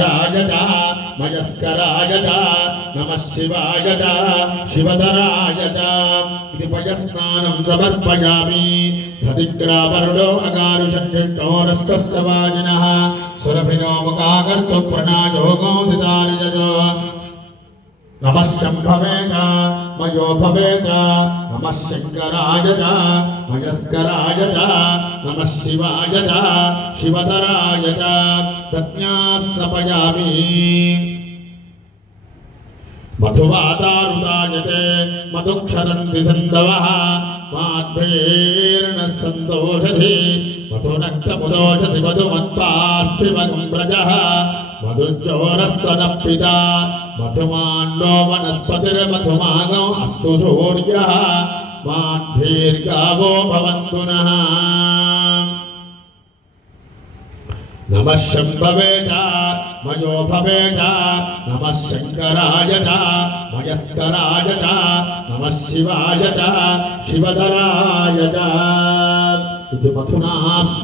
राय च मयस्कराय च नमः शिवाय च शिवधराय च इति पयस्नानं समर्पयामि धतिग्रावरुडो अगारुषण्डिष्टोरस्तस्य वाजिनः सुरभिनो मुखाकर्तु प्रणायोगो सितारिजो नमः शम्भवे च मयो भवे च नमः शङ्कराय च मयस्कराय च नमः शिवाय च शिवधराय च तज्ञास्नपयामि मधुवातारुदायते मधुक्षरन्ति सन्दवः माद्भैर्न सन्तोषधि मधुनक्तमुदोषसि मधुमत्पार्थिवगुम्रजः मधुज्योरः सनः पिता मधुमान्नो वनस्पतिर्मधुमागो अस्तु सूर्यः माद्भीर्गावो भवन्तु नः नमः शम्भवे च मयो भवे च नमः शङ्कराय च मयस्कराय च नमः शिवाय च शिवधराय च इति मथुना